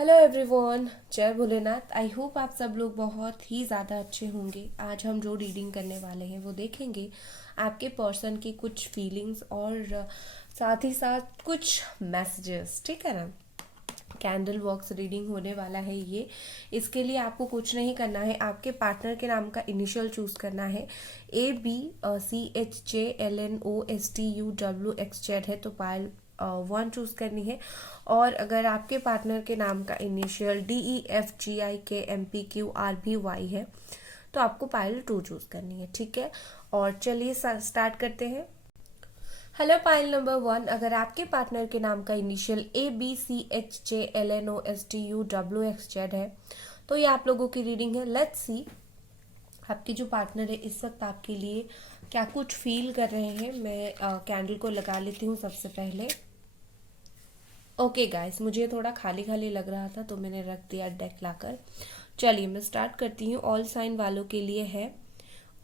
Hello everyone, जय Bholenath. I hope आप सब लोग बहुत ही ज़्यादा अच्छे होंगे। आज हम जो रीडिंग करने वाले हैं वो देखेंगे आपके पर्सन की कुछ फीलिंग्स और साथ ही साथ कुछ मैसेजेस। ठीक है ना। कैंडल बॉक्स रीडिंग होने वाला है ये। इसके लिए आपको कुछ नहीं करना है, आपके पार्टनर के नाम का इनिशियल चूज करना है। ABCHJLNOSTUWXZ है तो पायल 1 चूज करनी है। और अगर आपके पार्टनर के नाम का इनिशियल DEFGIKMPQRBY है तो आपको पायल 2 चूज करनी है। ठीक है, और चलिए स्टार्ट करते हैं। हेलो पाइल नंबर 1, अगर आपके पार्टनर के नाम का इनिशियल ABCHJLNOSTUWXZ है तो ये आप लोगों की रीडिंग है। लेट्स सी आपकी जो पार्टनर है इस वक्त आपके लिए क्या कुछ फील कर रहे हैं। मैं कैंडल को लगा लेती हूँ सबसे पहले। ओके गाइस, मुझे थोड़ा खाली खाली लग रहा था तो मैंने रख दिया डेक लाकर। चलिए मैं स्टार्ट करती हूँ। ऑल साइन वालों के लिए है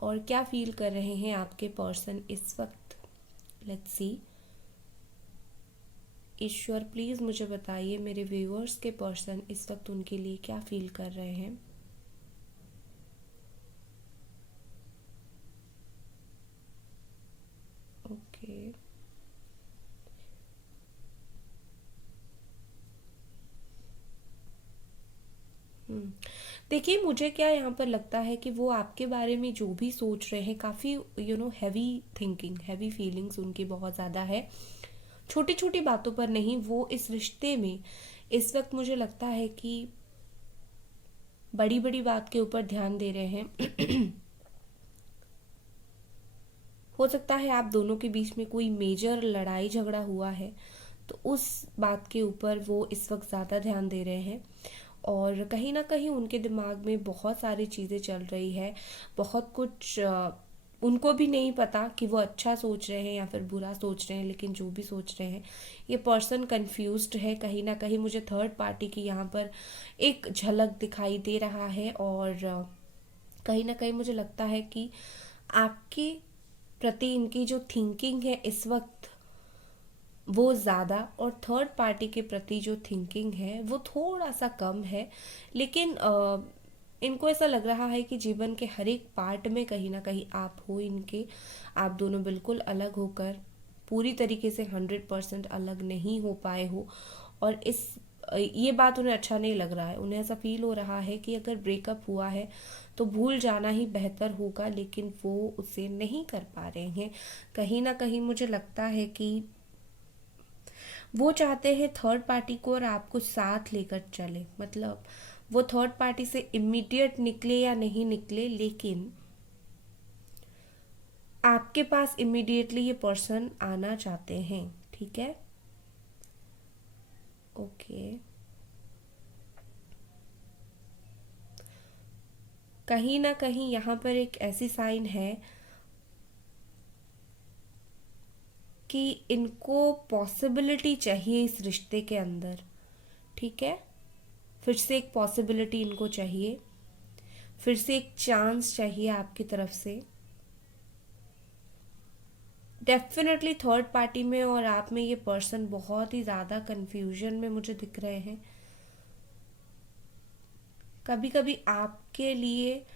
और क्या फील कर रहे हैं आपके पर्सन इस वक्त। Let's see. ईश्वर प्लीज मुझे बताइए मेरे व्यूअर्स के पर्सन इस वक्त उनके लिए क्या फील कर रहे हैं। ओके देखिए, मुझे क्या यहाँ पर लगता है कि वो आपके बारे में जो भी सोच रहे हैं काफ़ी हैवी थिंकिंग, हैवी फीलिंग्स उनकी बहुत ज़्यादा है। छोटी छोटी बातों पर नहीं, वो इस रिश्ते में इस वक्त मुझे लगता है कि बड़ी बड़ी बात के ऊपर ध्यान दे रहे हैं। हो सकता है आप दोनों के बीच में कोई मेजर लड़ाई झगड़ा हुआ है तो उस बात के ऊपर वो इस वक्त ज़्यादा ध्यान दे रहे हैं। और कहीं ना कहीं उनके दिमाग में बहुत सारी चीज़ें चल रही है, बहुत कुछ उनको भी नहीं पता कि वो अच्छा सोच रहे हैं या फिर बुरा सोच रहे हैं, लेकिन जो भी सोच रहे हैं ये पर्सन कंफ्यूज्ड है। कहीं ना कहीं मुझे थर्ड पार्टी की यहाँ पर एक झलक दिखाई दे रहा है। और कहीं ना कहीं मुझे लगता है कि आपके प्रति इनकी जो थिंकिंग है इस वक्त वो ज़्यादा, और थर्ड पार्टी के प्रति जो थिंकिंग है वो थोड़ा सा कम है। लेकिन इनको ऐसा लग रहा है कि जीवन के हर एक पार्ट में कहीं ना कहीं आप हो इनके। आप दोनों बिल्कुल अलग होकर पूरी तरीके से 100% अलग नहीं हो पाए हो। और ये बात उन्हें अच्छा नहीं लग रहा है। उन्हें ऐसा फील हो रहा है कि अगर ब्रेकअप हुआ है तो भूल जाना ही बेहतर होगा, लेकिन वो उसे नहीं कर पा रहे हैं। कहीं ना कहीं मुझे लगता है कि वो चाहते हैं थर्ड पार्टी को और आपको साथ लेकर चले। मतलब वो थर्ड पार्टी से इमीडिएट निकले या नहीं निकले, लेकिन आपके पास इमीडिएटली ये पर्सन आना चाहते हैं। ठीक है, ओके। कहीं ना कहीं यहाँ पर एक ऐसी साइन है कि इनको पॉसिबिलिटी चाहिए इस रिश्ते के अंदर। ठीक है, फिर से एक पॉसिबिलिटी इनको चाहिए, फिर से एक चांस चाहिए आपकी तरफ से। डेफिनेटली थर्ड पार्टी में और आप में ये पर्सन बहुत ही ज़्यादा कंफ्यूजन में मुझे दिख रहे हैं। कभी कभी आपके लिए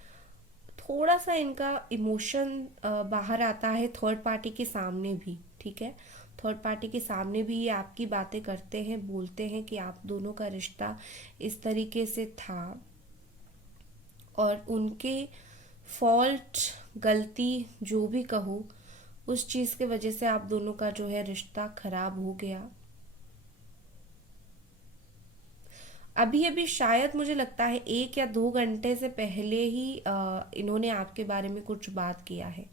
थोड़ा सा इनका इमोशन बाहर आता है थर्ड पार्टी के सामने भी। ठीक है, थर्ड पार्टी के सामने भी ये आपकी बातें करते हैं, बोलते हैं कि आप दोनों का रिश्ता इस तरीके से था और उनके फॉल्ट, गलती, जो भी कहो, उस चीज़ की वजह से आप दोनों का जो है रिश्ता खराब हो गया। अभी अभी शायद मुझे लगता है 1 या 2 घंटे से पहले ही इन्होंने आपके बारे में कुछ बात किया है।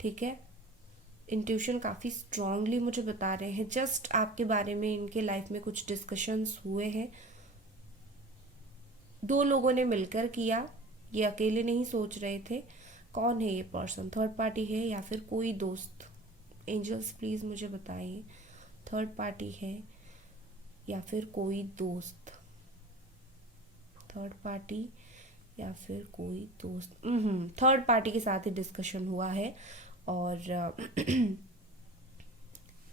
ठीक है, इंट्यूशन काफ़ी स्ट्रांगली मुझे बता रहे हैं जस्ट आपके बारे में इनके लाइफ में कुछ डिस्कशंस हुए हैं। 2 लोगों ने मिलकर किया, ये अकेले नहीं सोच रहे थे। कौन है ये पर्सन? थर्ड पार्टी है या फिर कोई दोस्त? एंजल्स प्लीज मुझे बताइए, थर्ड पार्टी है या फिर कोई दोस्त? थर्ड पार्टी या फिर कोई दोस्त? थर्ड पार्टी के साथ ही डिस्कशन हुआ है। और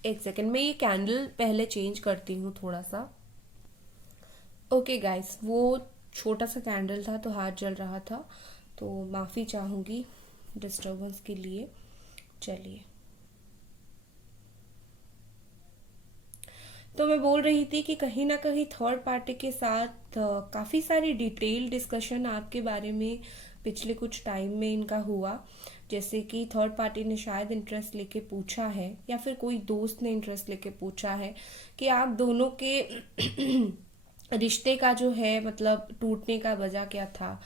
एक सेकंड में ये कैंडल पहले चेंज करती हूँ थोड़ा सा। ओके गाइस, वो छोटा सा कैंडल था तो हाथ जल रहा था, तो माफ़ी चाहूँगी डिस्टरबेंस के लिए। चलिए, तो मैं बोल रही थी कि कहीं ना कहीं थर्ड पार्टी के साथ काफ़ी सारी डिटेल डिस्कशन आपके बारे में पिछले कुछ टाइम में इनका हुआ। जैसे कि थर्ड पार्टी ने शायद इंटरेस्ट लेके पूछा है, या फिर कोई दोस्त ने इंटरेस्ट लेके पूछा है कि आप दोनों के रिश्ते का जो है मतलब टूटने का वजह क्या था,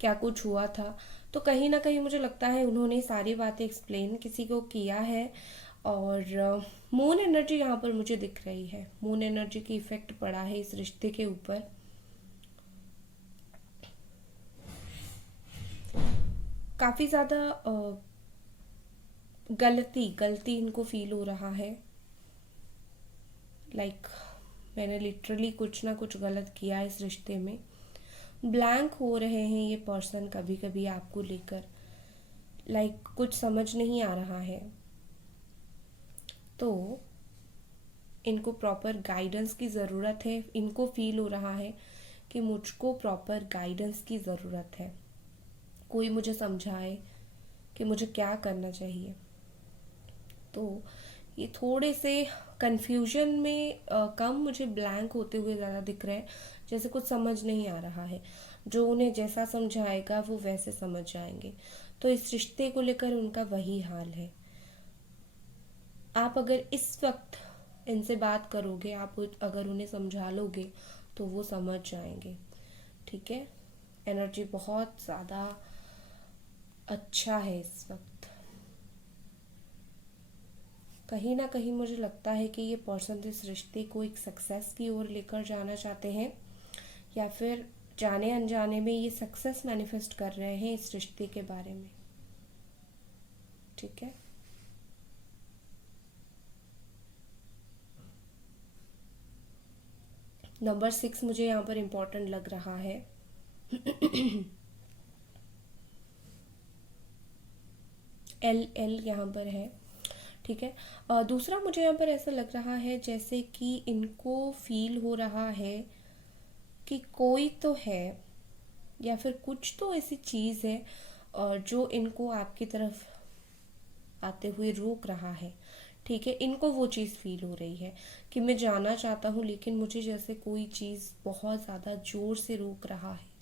क्या कुछ हुआ था। तो कहीं ना कहीं मुझे लगता है उन्होंने सारी बातें एक्सप्लेन किसी को किया है। और मून एनर्जी यहाँ पर मुझे दिख रही है, मून एनर्जी की इफेक्ट पड़ा है इस रिश्ते के ऊपर। काफ़ी ज़्यादा गलती गलती इनको फील हो रहा है। लाइक मैंने लिटरली कुछ ना कुछ गलत किया है इस रिश्ते में। ब्लैंक हो रहे हैं ये पर्सन कभी कभी आपको लेकर। लाइक कुछ समझ नहीं आ रहा है, तो इनको प्रॉपर गाइडेंस की ज़रूरत है। इनको फील हो रहा है कि मुझको प्रॉपर गाइडेंस की ज़रूरत है, कोई मुझे समझाए कि मुझे क्या करना चाहिए। तो ये थोड़े से कंफ्यूजन में कम मुझे ब्लैंक होते हुए ज़्यादा दिख रहे हैं, जैसे कुछ समझ नहीं आ रहा है। जो उन्हें जैसा समझाएगा वो वैसे समझ जाएंगे। तो इस रिश्ते को लेकर उनका वही हाल है। आप अगर इस वक्त इनसे बात करोगे, आप अगर उन्हें समझा लोगे तो वो समझ जाएंगे। ठीक है, एनर्जी बहुत ज़्यादा अच्छा है इस वक्त। कहीं ना कहीं मुझे लगता है कि ये पर्सन इस रिश्ते को एक सक्सेस की ओर लेकर जाना चाहते हैं, या फिर जाने अनजाने में ये सक्सेस मैनिफेस्ट कर रहे हैं इस रिश्ते के बारे में। ठीक है, नंबर 6 मुझे यहाँ पर इम्पोर्टेंट लग रहा है। एल एल यहाँ पर है। ठीक है, दूसरा मुझे यहाँ पर ऐसा लग रहा है जैसे कि इनको फील हो रहा है कि कोई तो है, या फिर कुछ तो ऐसी चीज़ है जो इनको आपकी तरफ आते हुए रोक रहा है। ठीक है, इनको वो चीज़ फील हो रही है कि मैं जाना चाहता हूँ लेकिन मुझे जैसे कोई चीज़ बहुत ज़्यादा ज़ोर से रोक रहा है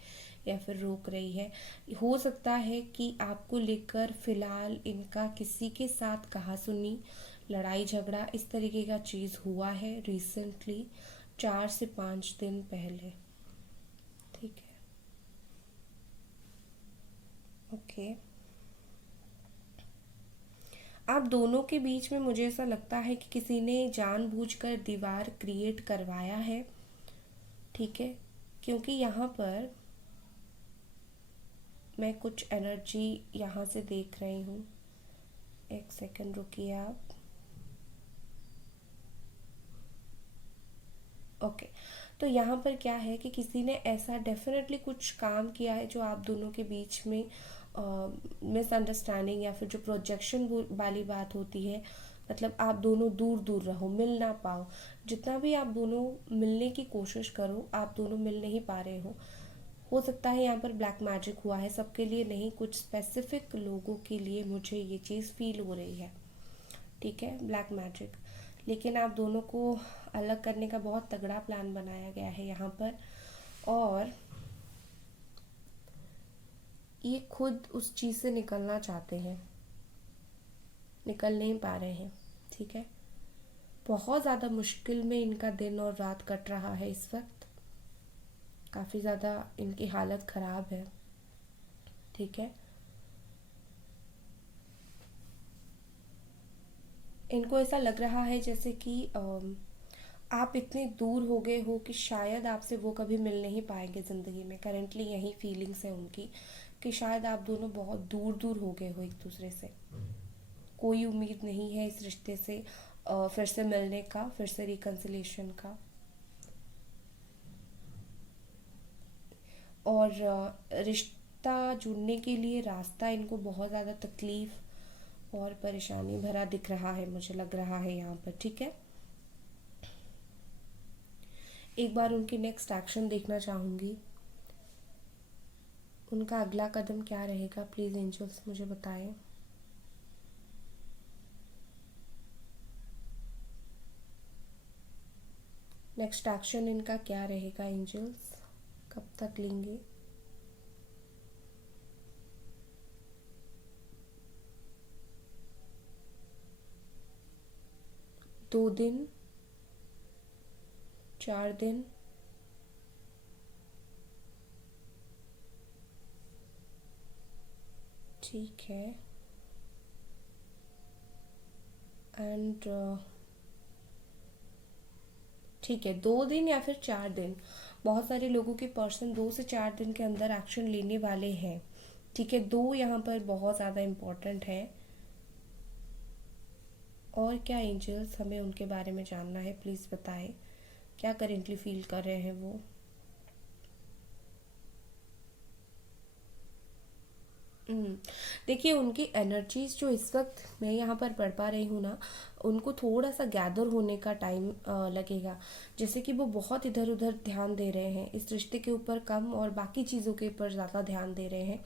या फिर रोक रही है। हो सकता है कि आपको लेकर फ़िलहाल इनका किसी के साथ कहासुनी, लड़ाई झगड़ा इस तरीके का चीज़ हुआ है रिसेंटली, 4 से 5 दिन पहले। ठीक है, ओके। आप दोनों के बीच में मुझे ऐसा लगता है कि किसी ने जानबूझकर दीवार क्रिएट करवाया है। ठीक है, क्योंकि यहाँ पर मैं कुछ एनर्जी यहाँ से देख रही हूँ। एक सेकंड रुकिए आप। ओके, तो यहाँ पर क्या है कि किसी ने ऐसा डेफिनेटली कुछ काम किया है जो आप दोनों के बीच में मिसअंडरस्टैंडिंग या फिर जो प्रोजेक्शन वाली बात होती है, मतलब आप दोनों दूर दूर रहो, मिल ना पाओ। जितना भी आप दोनों मिलने की कोशिश करो, आप दोनों मिल नहीं पा रहे हो सकता है यहाँ पर ब्लैक मैजिक हुआ है, सबके लिए नहीं, कुछ स्पेसिफिक लोगों के लिए मुझे ये चीज़ फील हो रही है। ठीक है, ब्लैक मैजिक। लेकिन आप दोनों को अलग करने का बहुत तगड़ा प्लान बनाया गया है यहाँ पर, और ये खुद उस चीज़ से निकलना चाहते हैं, निकल नहीं पा रहे हैं। ठीक है, बहुत ज़्यादा मुश्किल में इनका दिन और रात कट रहा है इस वक्त। काफ़ी ज़्यादा इनकी हालत ख़राब है। ठीक है, इनको ऐसा लग रहा है जैसे कि आप इतने दूर हो गए हो कि शायद आपसे वो कभी मिल नहीं पाएंगे ज़िंदगी में। करेंटली यही फीलिंग्स है उनकी कि शायद आप दोनों बहुत दूर दूर हो गए हो एक दूसरे से। कोई उम्मीद नहीं है इस रिश्ते से फिर से मिलने का, फिर से रिकन्सिलेशन का। और रिश्ता जुड़ने के लिए रास्ता इनको बहुत ज़्यादा तकलीफ और परेशानी भरा दिख रहा है, मुझे लग रहा है यहाँ पर। ठीक है, एक बार उनकी नेक्स्ट एक्शन देखना चाहूँगी। उनका अगला कदम क्या रहेगा, प्लीज़ एंजल्स मुझे बताएं। नेक्स्ट एक्शन इनका क्या रहेगा एंजल्स, कब तक लेंगे? दो दिन, 4 दिन, ठीक है। एंड ठीक है, 2 दिन या फिर 4 दिन। बहुत सारे लोगों के पर्सन 2 से 4 दिन के अंदर एक्शन लेने वाले हैं। ठीक है, 2 यहाँ पर बहुत ज़्यादा इम्पोर्टेंट है। और क्या एंजल्स हमें उनके बारे में जानना है, प्लीज़ बताएं क्या करेंटली फील कर रहे हैं वो। देखिए, उनकी एनर्जीज जो इस वक्त मैं यहाँ पर पढ़ पा रही हूँ ना, उनको थोड़ा सा गैदर होने का टाइम लगेगा। जैसे कि वो बहुत इधर उधर ध्यान दे रहे हैं, इस रिश्ते के ऊपर कम और बाकी चीज़ों के ऊपर ज़्यादा ध्यान दे रहे हैं।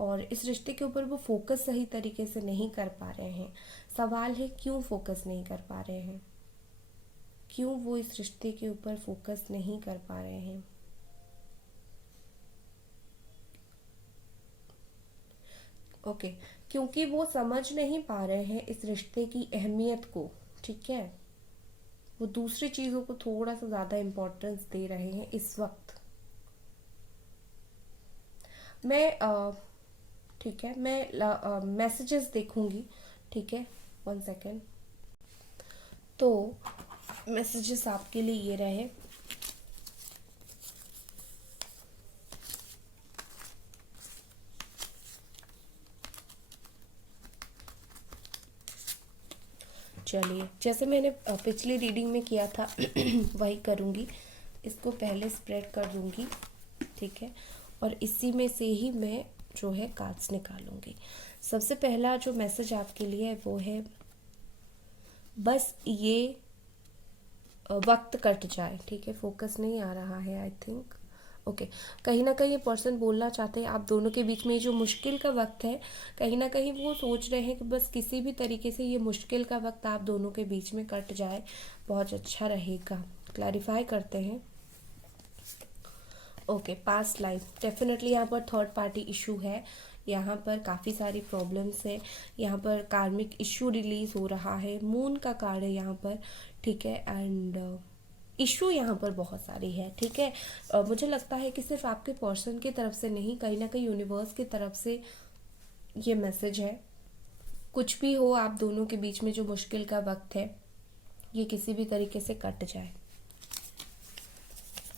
और इस रिश्ते के ऊपर वो फोकस सही तरीके से नहीं कर पा रहे हैं। सवाल है क्यों फोकस नहीं कर पा रहे हैं, क्यों वो इस रिश्ते के ऊपर फोकस नहीं कर पा रहे हैं। ओके, क्योंकि वो समझ नहीं पा रहे हैं इस रिश्ते की अहमियत को। ठीक है, वो दूसरी चीज़ों को थोड़ा सा ज़्यादा इम्पोर्टेंस दे रहे हैं इस वक्त। मैं ठीक है, मैं मैसेजेस देखूंगी। ठीक है, 1 सेकेंड। तो मैसेजेस आपके लिए ये रहे। चलिए, जैसे मैंने पिछली रीडिंग में किया था वही करूँगी। इसको पहले स्प्रेड कर दूँगी। ठीक है, और इसी में से ही मैं जो है कार्ड्स निकालूंगी। सबसे पहला जो मैसेज आपके लिए है वो है, बस ये वक्त कट जाए। ठीक है, फोकस नहीं आ रहा है आई थिंक। ओके, कहीं ना कहीं ये पर्सन बोलना चाहते हैं आप दोनों के बीच में जो मुश्किल का वक्त है, कहीं ना कहीं वो सोच रहे हैं कि बस किसी भी तरीके से ये मुश्किल का वक्त आप दोनों के बीच में कट जाए, बहुत अच्छा रहेगा। क्लैरिफाई करते हैं। ओके, पास्ट लाइफ डेफिनेटली यहाँ पर थर्ड पार्टी इशू है। यहाँ पर काफ़ी सारी प्रॉब्लम्स है। यहाँ पर कार्मिक इशू रिलीज हो रहा है। मून का कार्ड है यहाँ पर। ठीक है, एंड इशू यहाँ पर बहुत सारी है। ठीक है, मुझे लगता है कि सिर्फ आपके पर्सन की तरफ से नहीं, कहीं ना कहीं यूनिवर्स की तरफ से ये मैसेज है। कुछ भी हो, आप दोनों के बीच में जो मुश्किल का वक्त है ये किसी भी तरीके से कट जाए।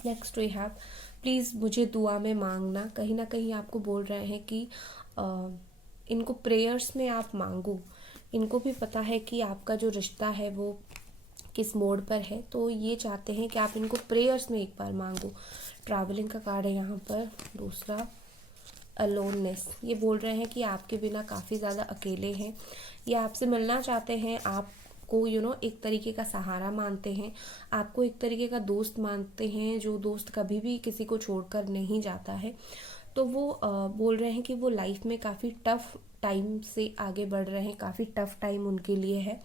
नेक्स्ट वी हैव, प्लीज़ मुझे दुआ में मांगना। कहीं ना कहीं आपको बोल रहे हैं कि इनको प्रेयर्स में आप मांगो। इनको भी पता है कि आपका जो रिश्ता है वो किस मोड पर है, तो ये चाहते हैं कि आप इनको प्रेयर्स में एक बार मांगो। ट्रैवलिंग का कार्ड है यहाँ पर। दूसरा, अलोननेस। ये बोल रहे हैं कि आपके बिना काफ़ी ज़्यादा अकेले हैं। ये आपसे मिलना चाहते हैं, आपको एक तरीके का सहारा मानते हैं, आपको एक तरीके का दोस्त मानते हैं, जो दोस्त कभी भी किसी को छोड़कर नहीं जाता है। तो वो बोल रहे हैं कि वो लाइफ में काफ़ी टफ टाइम से आगे बढ़ रहे हैं, काफ़ी टफ टाइम उनके लिए है।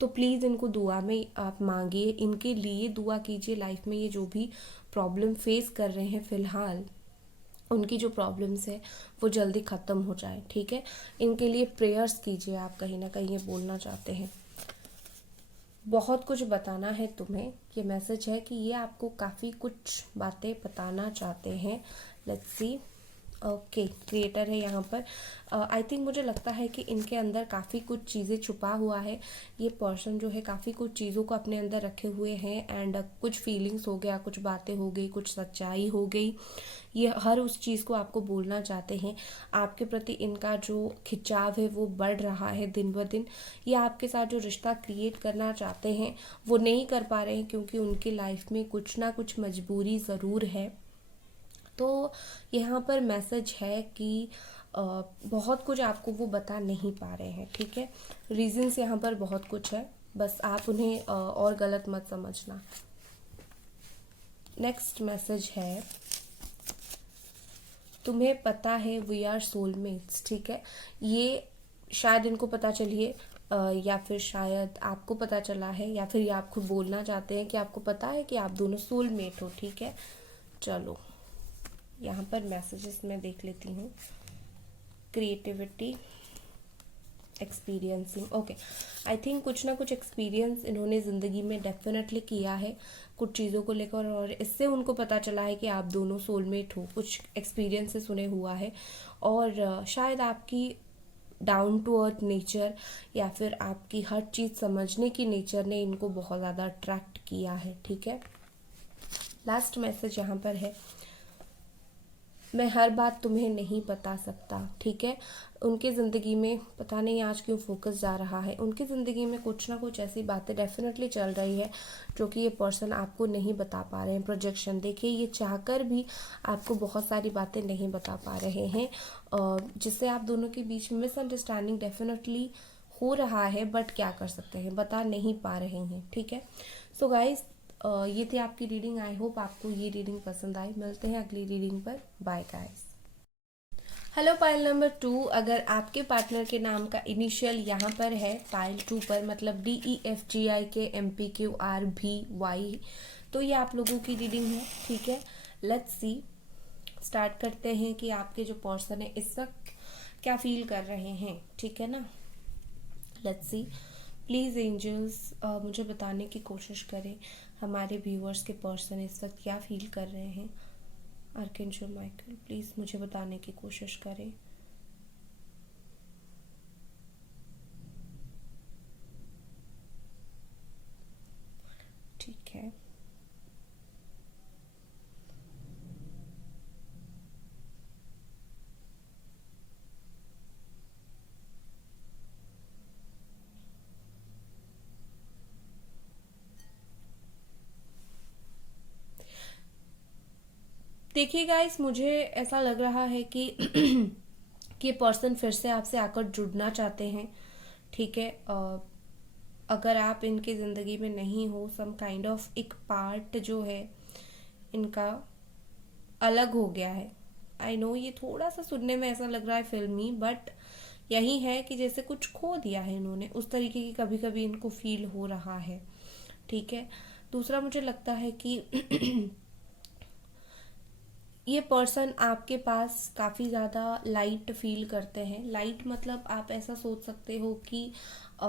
तो प्लीज़ इनको दुआ में आप मांगिए, इनके लिए दुआ कीजिए। लाइफ में ये जो भी प्रॉब्लम फेस कर रहे हैं फ़िलहाल, उनकी जो प्रॉब्लम्स है वो जल्दी ख़त्म हो जाए। ठीक है, इनके लिए प्रेयर्स कीजिए आप, कहीं ना कहीं ये बोलना चाहते हैं। बहुत कुछ बताना है तुम्हें, ये मैसेज है कि ये आपको काफ़ी कुछ बातें बताना चाहते हैं। Let's see. ओके, क्रिएटर है यहाँ पर। आई थिंक मुझे लगता है कि इनके अंदर काफ़ी कुछ चीज़ें छुपा हुआ है। ये पर्सन जो है काफ़ी कुछ चीज़ों को अपने अंदर रखे हुए हैं, एंड कुछ फीलिंग्स हो गया, कुछ बातें हो गई, कुछ सच्चाई हो गई, ये हर उस चीज़ को आपको बोलना चाहते हैं। आपके प्रति इनका जो खिंचाव है वो बढ़ रहा है दिन ब दिन। ये आपके साथ जो रिश्ता क्रिएट करना चाहते हैं वो नहीं कर पा रहे हैं, क्योंकि उनकी लाइफ में कुछ ना कुछ मजबूरी ज़रूर है। तो यहाँ पर मैसेज है कि बहुत कुछ आपको वो बता नहीं पा रहे हैं। ठीक है, रीजंस यहाँ पर बहुत कुछ है, बस आप उन्हें और गलत मत समझना। नेक्स्ट मैसेज है, तुम्हें पता है वी आर सोलमेट्स। ठीक है, ये शायद इनको पता चलिए, या फिर शायद आपको पता चला है, या फिर ये आप खुद बोलना चाहते हैं कि आपको पता है कि आप दोनों सोलमेट हो। ठीक है, चलो यहाँ पर मैसेजेस मैं देख लेती हूँ। Creativity, experiencing, okay, I think कुछ ना कुछ एक्सपीरियंस इन्होंने ज़िंदगी में डेफिनेटली किया है कुछ चीज़ों को लेकर, और इससे उनको पता चला है कि आप दोनों सोलमेट हो। कुछ एक्सपीरियंसेस उन्हें हुआ है, और शायद आपकी डाउन टू अर्थ नेचर या फिर आपकी हर चीज़ समझने की नेचर ने इनको बहुत ज़्यादा अट्रैक्ट किया है। ठीक है, लास्ट मैसेज यहाँ पर है, मैं हर बात तुम्हें नहीं बता सकता। ठीक है, उनकी ज़िंदगी में पता नहीं आज क्यों फोकस जा रहा है, उनकी ज़िंदगी में कुछ ना कुछ ऐसी बातें डेफिनेटली चल रही है जो कि ये पर्सन आपको नहीं बता पा रहे हैं। प्रोजेक्शन देखिए, ये चाहकर भी आपको बहुत सारी बातें नहीं बता पा रहे हैं, जिससे आप दोनों के बीच में मिसअंडरस्टैंडिंग डेफिनेटली हो रहा है, बट क्या कर सकते हैं, बता नहीं पा रहे हैं। ठीक है, सो गाइस, ये थी आपकी रीडिंग। आई होप आपको ये रीडिंग पसंद आई। मिलते हैं अगली रीडिंग पर। Bye guys. Hello pile number 2, अगर आपके पार्टनर के नाम का इनिशियल यहाँ पर है पाइल 2 पर, मतलब DEFGIKMPQRBY, तो ये आप लोगों की रीडिंग है। ठीक है, लेट्स सी, स्टार्ट करते हैं कि आपके जो पर्सन है इस वक्त क्या फील कर रहे हैं। ठीक है ना, लेट्स सी, प्लीज़ एंजल्स मुझे बताने की कोशिश करें हमारे व्यूअर्स के पर्सन इस वक्त क्या फील कर रहे हैं। आर्कएंजल माइकल प्लीज़ मुझे बताने की कोशिश करें। ठीक है, देखिए गाइस, मुझे ऐसा लग रहा है कि कि पर्सन फिर से आपसे आकर जुड़ना चाहते हैं। ठीक है, अगर आप इनकी ज़िंदगी में नहीं हो, सम काइंड ऑफ एक पार्ट जो है इनका अलग हो गया है। आई नो ये थोड़ा सा सुनने में ऐसा लग रहा है फिल्मी, बट यही है कि जैसे कुछ खो दिया है इन्होंने, उस तरीके की कभी कभी इनको फील हो रहा है। ठीक है, दूसरा मुझे लगता है कि ये पर्सन आपके पास काफ़ी ज़्यादा लाइट फील करते हैं। लाइट मतलब आप ऐसा सोच सकते हो कि अ,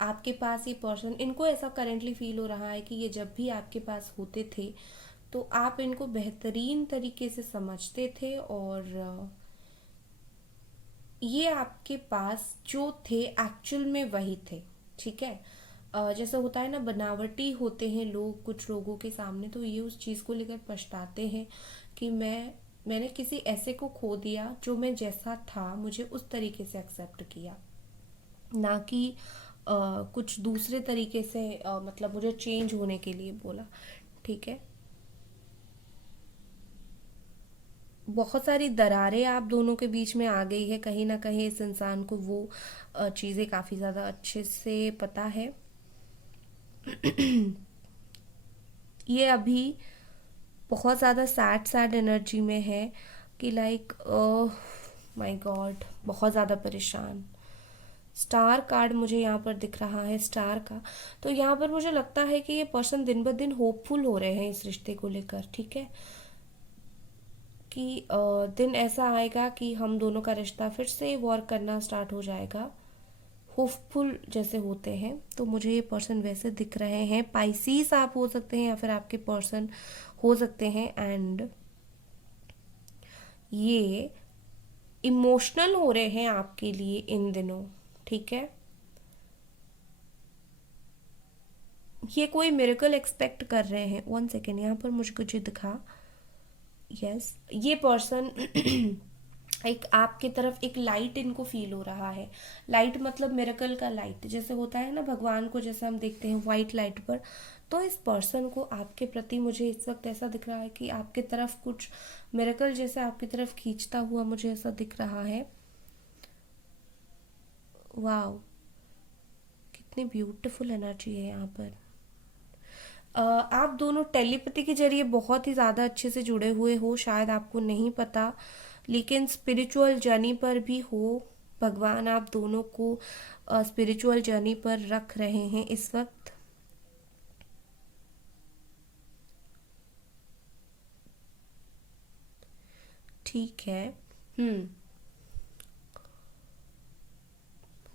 आपके पास ये पर्सन, इनको ऐसा करेंटली फील हो रहा है कि ये जब भी आपके पास होते थे तो आप इनको बेहतरीन तरीके से समझते थे, और ये आपके पास जो थे एक्चुअल में वही थे। ठीक है, जैसा होता है ना, बनावटी होते हैं लोग कुछ लोगों के सामने, तो ये उस चीज़ को लेकर पछताते हैं कि मैंने किसी ऐसे को खो दिया जो मैं जैसा था मुझे उस तरीके से एक्सेप्ट किया, ना कि कुछ दूसरे तरीके से, मतलब मुझे चेंज होने के लिए बोला। ठीक है, बहुत सारी दरारें आप दोनों के बीच में आ गई है, कहीं ना कहीं इस इंसान को वो चीज़ें काफ़ी ज़्यादा अच्छे से पता है। ये अभी बहुत ज़्यादा सैड सैड एनर्जी में है कि लाइक माय गॉड, बहुत ज़्यादा परेशान। स्टार कार्ड मुझे यहाँ पर दिख रहा है, स्टार का, तो यहाँ पर मुझे लगता है कि ये पर्सन दिन ब दिन होपफुल हो रहे हैं इस रिश्ते को लेकर। ठीक है, कि दिन ऐसा आएगा कि हम दोनों का रिश्ता फिर से वर्क करना स्टार्ट हो जाएगा। होपफुल जैसे होते हैं, तो मुझे ये पर्सन वैसे दिख रहे हैं। पाइसीस आप हो सकते हैं या फिर आपके पर्सन हो सकते हैं, एंड ये इमोशनल हो रहे हैं आपके लिए इन दिनों। ठीक है, ये कोई मिरेकल एक्सपेक्ट कर रहे हैं। वन सेकेंड, यहाँ पर मुझे कुछ दिखा, यस, ये पर्सन एक आपके तरफ एक लाइट इनको फील हो रहा है। लाइट मतलब मिरेकल का लाइट, जैसे होता है ना भगवान को जैसे हम देखते हैं वाइट लाइट पर, तो इस पर्सन को आपके प्रति मुझे इस वक्त ऐसा दिख रहा है कि आपके तरफ कुछ मिरेकल जैसे आपकी तरफ खींचता हुआ मुझे ऐसा दिख रहा है। वाओ, कितनी ब्यूटीफुल एनर्जी है यहाँ पर। आप दोनों टेलीपैथी के जरिए बहुत ही ज़्यादा अच्छे से जुड़े हुए हो, शायद आपको नहीं पता, लेकिन स्पिरिचुअल जर्नी पर भी हो। भगवान आप दोनों को स्पिरिचुअल जर्नी पर रख रहे हैं इस वक्त। ठीक है। हम्म।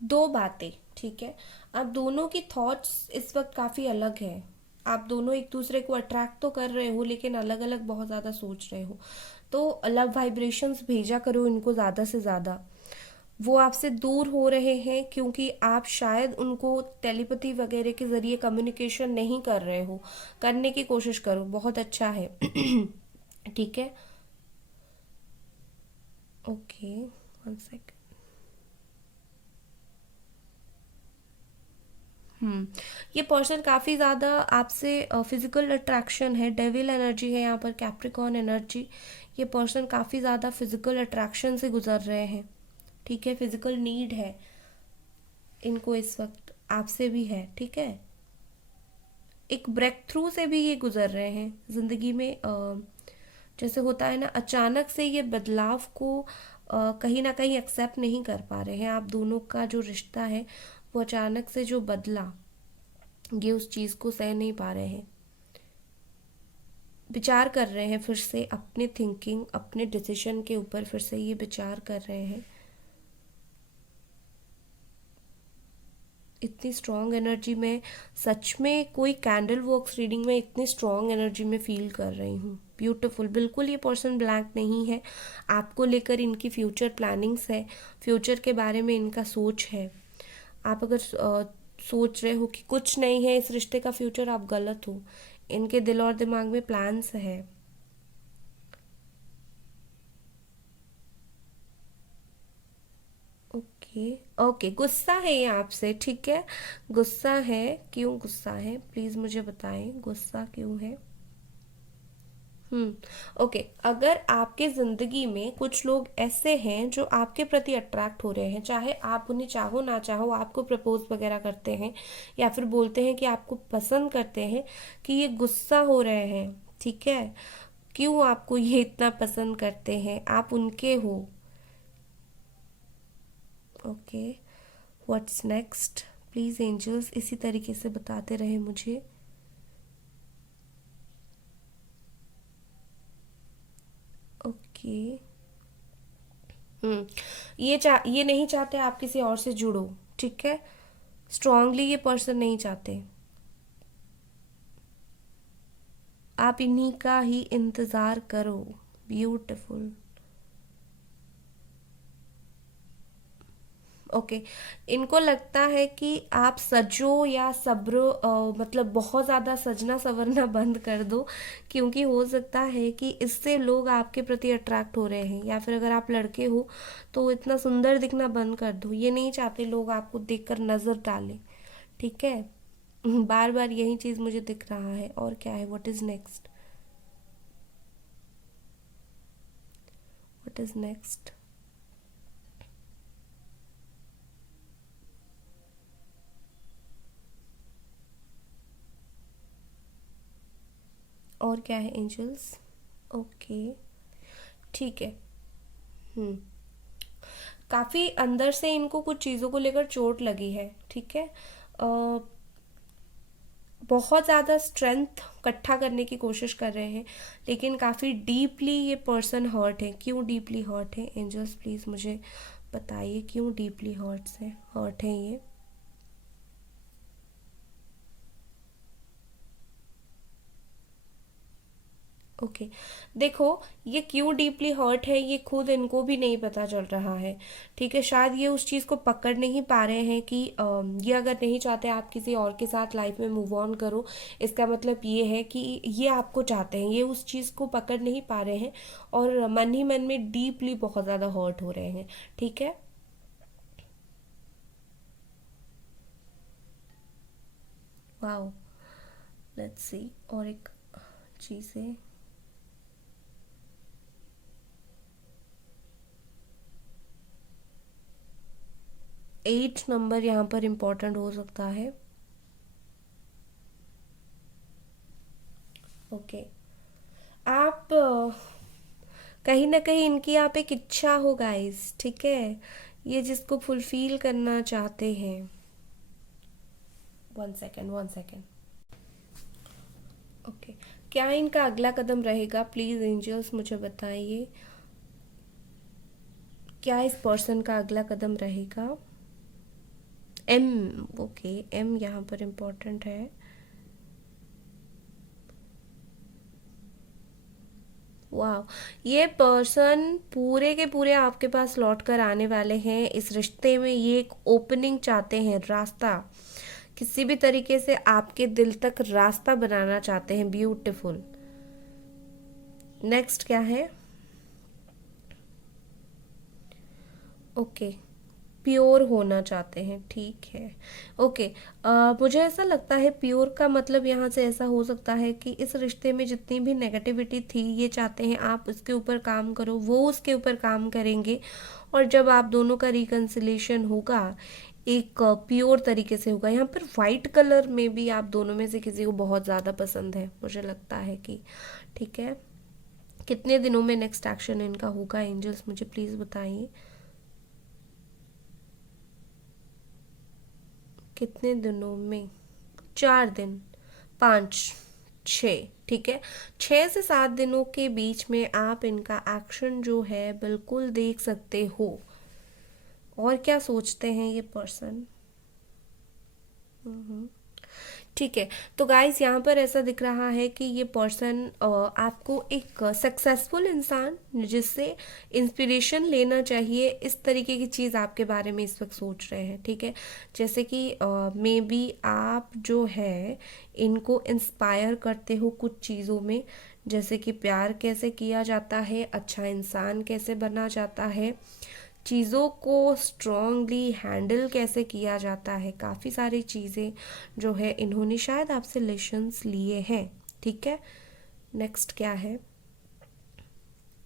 दो बातें, ठीक है। आप दोनों की थॉट्स इस वक्त काफ़ी अलग है। आप दोनों एक दूसरे को अट्रैक्ट तो कर रहे हो, लेकिन अलग अलग बहुत ज़्यादा सोच रहे हो। तो अलग वाइब्रेशंस भेजा करो इनको ज़्यादा से ज़्यादा। वो आपसे दूर हो रहे हैं क्योंकि आप शायद उनको टेलीपैथी वगैरह के ज़रिए कम्युनिकेशन नहीं कर रहे हो। करने की कोशिश करो, बहुत अच्छा है। ठीक है। Okay, one second. हम्म। ये पर्सन काफ़ी ज़्यादा आपसे फिजिकल अट्रैक्शन है, डेविल एनर्जी है यहाँ पर, कैप्रिकॉर्न एनर्जी। ये पर्सन काफ़ी ज़्यादा फिजिकल अट्रैक्शन से गुजर रहे हैं। ठीक है, फिजिकल नीड है इनको इस वक्त, आपसे भी है। ठीक है, एक ब्रेक थ्रू से भी ये गुजर रहे हैं ज़िंदगी में। जैसे होता है ना, अचानक से ये बदलाव को कहीं ना कहीं एक्सेप्ट नहीं कर पा रहे हैं। आप दोनों का जो रिश्ता है वो अचानक से जो बदला, ये उस चीज़ को सह नहीं पा रहे हैं। विचार कर रहे हैं फिर से अपने थिंकिंग, अपने डिसीजन के ऊपर फिर से ये विचार कर रहे हैं। इतनी स्ट्रॉन्ग एनर्जी में, सच में कोई कैंडल वर्क्स रीडिंग में इतनी स्ट्रॉन्ग एनर्जी में फील कर रही हूँ। ब्यूटीफुल, बिल्कुल ये पर्सन ब्लैंक नहीं है। आपको लेकर इनकी फ्यूचर प्लानिंग्स है, फ्यूचर के बारे में इनका सोच है। आप अगर सोच रहे हो कि कुछ नहीं है इस रिश्ते का फ्यूचर, आप गलत हो। इनके दिल और दिमाग में प्लान्स है। ओके। ओके, गुस्सा है ये आपसे, ठीक है। गुस्सा है, क्यों गुस्सा है प्लीज मुझे बताएं, गुस्सा क्यों है? ओके। अगर आपके जिंदगी में कुछ लोग ऐसे हैं जो आपके प्रति अट्रैक्ट हो रहे हैं, चाहे आप उन्हें चाहो ना चाहो, आपको प्रपोज वगैरह करते हैं या फिर बोलते हैं कि आपको पसंद करते हैं, कि ये गुस्सा हो रहे हैं। ठीक है, क्यों आपको ये इतना पसंद करते हैं, आप उनके हो। Okay, what's next? Please angels इसी तरीके से बताते रहे मुझे। ओके। हम्म। ये नहीं चाहते आप किसी और से जुड़ो। ठीक है, स्ट्रांगली ये पर्सन नहीं चाहते। आप इन्हीं का ही इंतजार करो। ब्यूटिफुल। ओके। इनको लगता है कि आप सजो या सब्रो, मतलब बहुत ज़्यादा सजना संवरना बंद कर दो, क्योंकि हो सकता है कि इससे लोग आपके प्रति अट्रैक्ट हो रहे हैं। या फिर अगर आप लड़के हो तो इतना सुंदर दिखना बंद कर दो। ये नहीं चाहते लोग आपको देखकर नज़र डालें। ठीक है। बार बार यही चीज़ मुझे दिख रहा है। और क्या है? What is next? What is next? और क्या है एंजल्स? ओके। ठीक है। हम्म। काफ़ी अंदर से इनको कुछ चीज़ों को लेकर चोट लगी है। ठीक है। बहुत ज़्यादा स्ट्रेंथ इकट्ठा करने की कोशिश कर रहे हैं, लेकिन काफ़ी डीपली ये पर्सन हर्ट है। क्यों डीपली हर्ट है एंजल्स, प्लीज़ मुझे बताइए क्यों डीपली हर्ट है ये। ओके। देखो, ये क्यों डीपली हर्ट है ये खुद इनको भी नहीं पता चल रहा है। ठीक है, शायद ये उस चीज़ को पकड़ नहीं पा रहे हैं कि ये अगर नहीं चाहते आप किसी और के साथ लाइफ में मूव ऑन करो, इसका मतलब ये है कि ये आपको चाहते हैं। ये उस चीज़ को पकड़ नहीं पा रहे हैं और मन ही मन में डीपली बहुत ज़्यादा हर्ट हो रहे हैं। ठीक है। Wow, let's see. और एक चीज़ है, 8 नंबर यहाँ पर इम्पोर्टेंट हो सकता है। ओके, आप कहीं ना कहीं इनकी आप एक इच्छा हो गाइस, ठीक है, ये जिसको फुलफिल करना चाहते हैं। 1 सेकेंड 1 सेकेंड। ओके, क्या इनका अगला कदम रहेगा? प्लीज एंजल्स मुझे बताइए, क्या इस पर्सन का अगला कदम रहेगा? एम, ओके, एम यहाँ पर इम्पोर्टेंट है। वाह, ये पर्सन पूरे के पूरे आपके पास लौट कर आने वाले हैं इस रिश्ते में। ये एक ओपनिंग चाहते हैं, रास्ता, किसी भी तरीके से आपके दिल तक रास्ता बनाना चाहते हैं। ब्यूटीफुल। नेक्स्ट क्या है? ओके, प्योर होना चाहते हैं, ठीक है। ओके, मुझे ऐसा लगता है प्योर का मतलब यहाँ से ऐसा हो सकता है कि इस रिश्ते में जितनी भी नेगेटिविटी थी, ये चाहते हैं आप उसके ऊपर काम करो, वो उसके ऊपर काम करेंगे, और जब आप दोनों का रिकन्सिलेशन होगा एक प्योर तरीके से होगा। यहाँ पर वाइट कलर में भी आप दोनों में से किसी को बहुत ज़्यादा पसंद है, मुझे लगता है कि, ठीक है। कितने दिनों में नेक्स्ट एक्शन इनका होगा एंजल्स, मुझे प्लीज़ बताइए। कितने दिनों में? 4 दिन, 5, 6, ठीक है। 6 से 7 दिनों के बीच में आप इनका एक्शन जो है बिल्कुल देख सकते हो। और क्या सोचते हैं ये पर्सन? ठीक है, तो गाइस यहाँ पर ऐसा दिख रहा है कि ये पर्सन आपको एक सक्सेसफुल इंसान जिससे इंस्पिरेशन लेना चाहिए, इस तरीके की चीज़ आपके बारे में इस वक्त सोच रहे हैं, ठीक है। जैसे कि मे बी आप जो है इनको इंस्पायर करते हो कुछ चीज़ों में, जैसे कि प्यार कैसे किया जाता है, अच्छा इंसान कैसे बना जाता है, चीज़ों को स्ट्रांगली हैंडल कैसे किया जाता है, काफ़ी सारी चीज़ें जो है इन्होंने शायद आपसे लेसन्स लिए हैं, ठीक है। नेक्स्ट क्या है?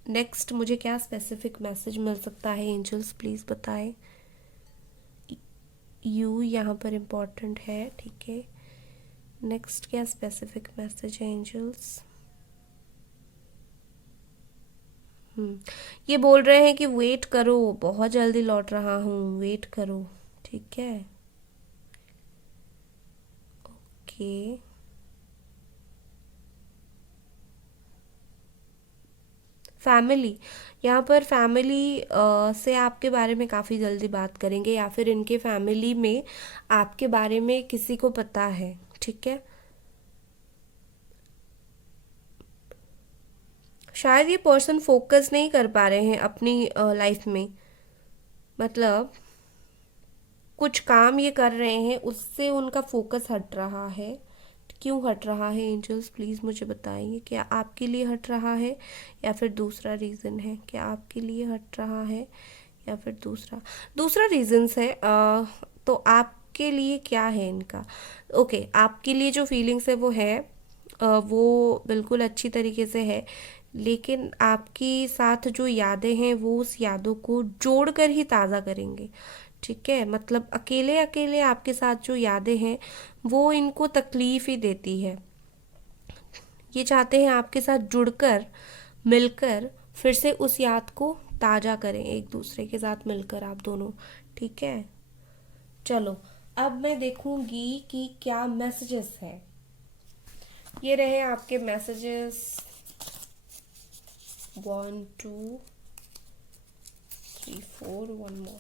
नेक्स्ट मुझे क्या स्पेसिफिक मैसेज मिल सकता है एंजल्स, प्लीज़ बताएं। यू यहाँ पर इम्पोर्टेंट है, ठीक है। नेक्स्ट क्या स्पेसिफिक मैसेज है एंजल्स? ये बोल रहे हैं कि वेट करो, बहुत जल्दी लौट रहा हूँ, वेट करो, ठीक है। ओके, फैमिली, यहाँ पर फैमिली से आपके बारे में काफ़ी जल्दी बात करेंगे, या फिर इनके फैमिली में आपके बारे में किसी को पता है, ठीक है। शायद ये पर्सन फोकस नहीं कर पा रहे हैं अपनी लाइफ में, मतलब कुछ काम ये कर रहे हैं उससे उनका फोकस हट रहा है। क्यों हट रहा है एंजल्स, प्लीज़ मुझे बताइए। क्या आपके लिए हट रहा है या फिर दूसरा रीज़न है? क्या आपके लिए हट रहा है या फिर दूसरा दूसरा रीज़न्स है? तो आपके लिए क्या है इनका? ओके, आपके लिए जो फीलिंग्स है वो है, वो बिल्कुल अच्छी तरीके से है, लेकिन आपकी साथ जो यादें हैं वो उस यादों को जोड़कर ही ताज़ा करेंगे, ठीक है। मतलब अकेले अकेले आपके साथ जो यादें हैं वो इनको तकलीफ ही देती है। ये चाहते हैं आपके साथ जुड़कर, मिलकर फिर से उस याद को ताज़ा करें, एक दूसरे के साथ मिलकर आप दोनों, ठीक है। चलो, अब मैं देखूंगी कि क्या मैसेजेस हैं। ये रहे आपके मैसेजेस, 1 2 3 4, 1 मोर।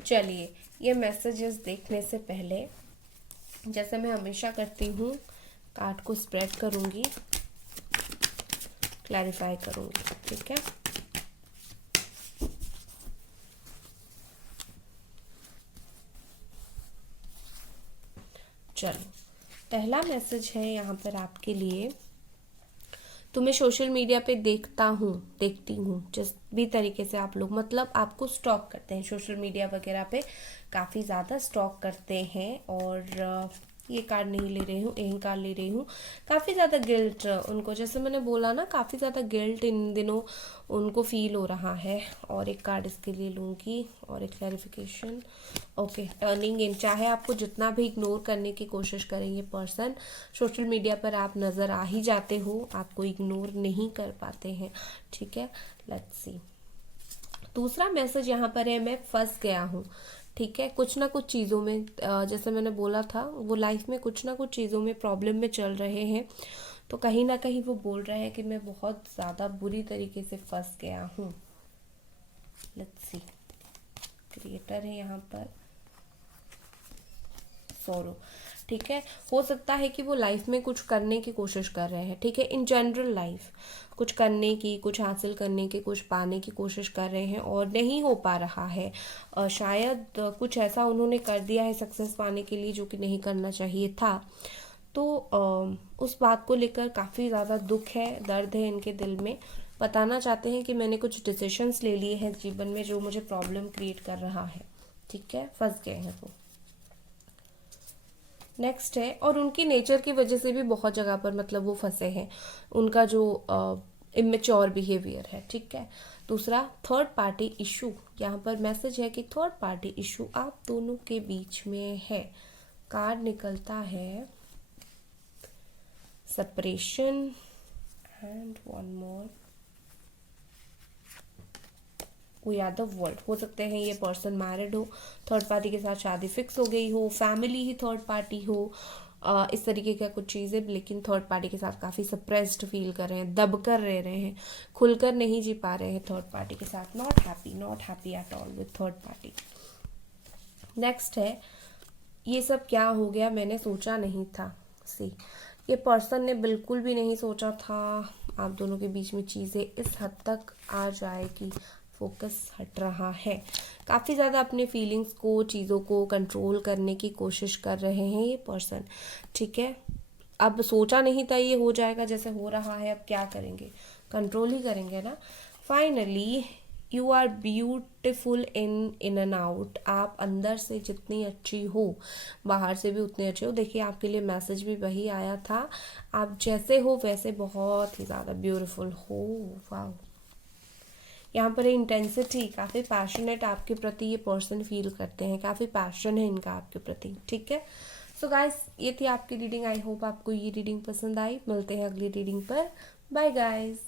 चलिए, ये मैसेजेस देखने से पहले जैसे मैं हमेशा करती हूँ, कार्ड को स्प्रेड करूँगी, क्लैरिफाई करूँगी, ठीक है। चलो, पहला मैसेज है यहाँ पर आपके लिए। तुम्हें सोशल मीडिया पे देखती हूँ, जिस भी तरीके से आप लोग मतलब आपको स्टॉक करते हैं सोशल मीडिया वगैरह पे, काफ़ी ज़्यादा स्टॉक करते हैं, और ये कार्ड नहीं ले रही हूँ, अहंकार ले रही हूँ। काफ़ी ज़्यादा गिल्ट उनको, जैसे मैंने बोला ना, काफ़ी ज़्यादा गिल्ट इन दिनों उनको फील हो रहा है। और एक कार्ड इसके लिए लूँगी और एक क्लैरिफिकेशन। ओके, टर्निंग इन। चाहे आपको जितना भी इग्नोर करने की कोशिश करें ये पर्सन, सोशल मीडिया पर आप नज़र आ ही जाते हो, आपको इग्नोर नहीं कर पाते हैं। ठीक है, लेट्स सी। दूसरा मैसेज यहाँ पर है, मैं फंस गया हूँ। ठीक है, कुछ ना कुछ चीज़ों में, जैसे मैंने बोला था, वो लाइफ में कुछ ना कुछ चीज़ों में प्रॉब्लम में चल रहे हैं। तो कहीं ना कहीं वो बोल रहे हैं कि मैं बहुत ज़्यादा बुरी तरीके से फंस गया हूँ। Let's see. क्रिएटर है यहाँ पर, सोरो। ठीक है, हो सकता है कि वो लाइफ में कुछ करने की कोशिश कर रहे हैं। ठीक है, इन जनरल लाइफ कुछ करने की, कुछ हासिल करने की, कुछ पाने की कोशिश कर रहे हैं और नहीं हो पा रहा है। शायद कुछ ऐसा उन्होंने कर दिया है सक्सेस पाने के लिए जो कि नहीं करना चाहिए था। तो उस बात को लेकर काफ़ी ज़्यादा दुख है, दर्द है इनके दिल में। बताना चाहते हैं कि मैंने कुछ डिसीशंस ले लिए हैं जीवन में जो मुझे प्रॉब्लम क्रिएट कर रहा है। ठीक है, फंस गए हैं वो। नेक्स्ट है, और उनकी नेचर की वजह से भी बहुत जगह पर मतलब वो फंसे हैं, उनका जो इमेच्योर बिहेवियर है। ठीक है, दूसरा थर्ड पार्टी इशू। यहाँ पर मैसेज है कि थर्ड पार्टी इशू आप दोनों के बीच में है। कार्ड निकलता है separation and one more, we are the world. हो सकते हैं ये पर्सन मैरिड हो, थर्ड पार्टी के साथ शादी फिक्स हो गई हो, फैमिली ही थर्ड पार्टी हो, इस तरीके का कुछ चीज़ें, लेकिन थर्ड पार्टी के साथ काफ़ी सप्रेस्ड फील कर रहे हैं, दब कर रह रहे हैं, खुलकर नहीं जी पा रहे हैं थर्ड पार्टी के साथ। Not happy at all with third party. Next है, ये सब क्या हो गया, मैंने सोचा नहीं था। सी, ये पर्सन ने बिल्कुल भी नहीं सोचा था आप दोनों के बीच में चीज़ें इस हद तक आ जाएगी। फोकस हट रहा है, काफ़ी ज़्यादा अपने फीलिंग्स को, चीज़ों को कंट्रोल करने की कोशिश कर रहे हैं ये पर्सन। ठीक है, अब सोचा नहीं था ये हो जाएगा जैसे हो रहा है, अब क्या करेंगे, कंट्रोल ही करेंगे ना। Finally you are beautiful in and out. आप अंदर से जितनी अच्छी हो, बाहर से भी उतने अच्छे हो। देखिए, आपके लिए मैसेज भी वही आया था, आप जैसे हो वैसे बहुत ही ज़्यादा ब्यूटिफुल हो। वाह, यहाँ पर इंटेंसिटी, काफ़ी पैशनेट आपके प्रति ये पर्सन फील करते हैं, काफ़ी पैशन है इनका आपके प्रति। ठीक है, सो गाइस, ये थी आपकी रीडिंग। आई होप आपको ये रीडिंग पसंद आई। मिलते हैं अगली रीडिंग पर। Bye guys.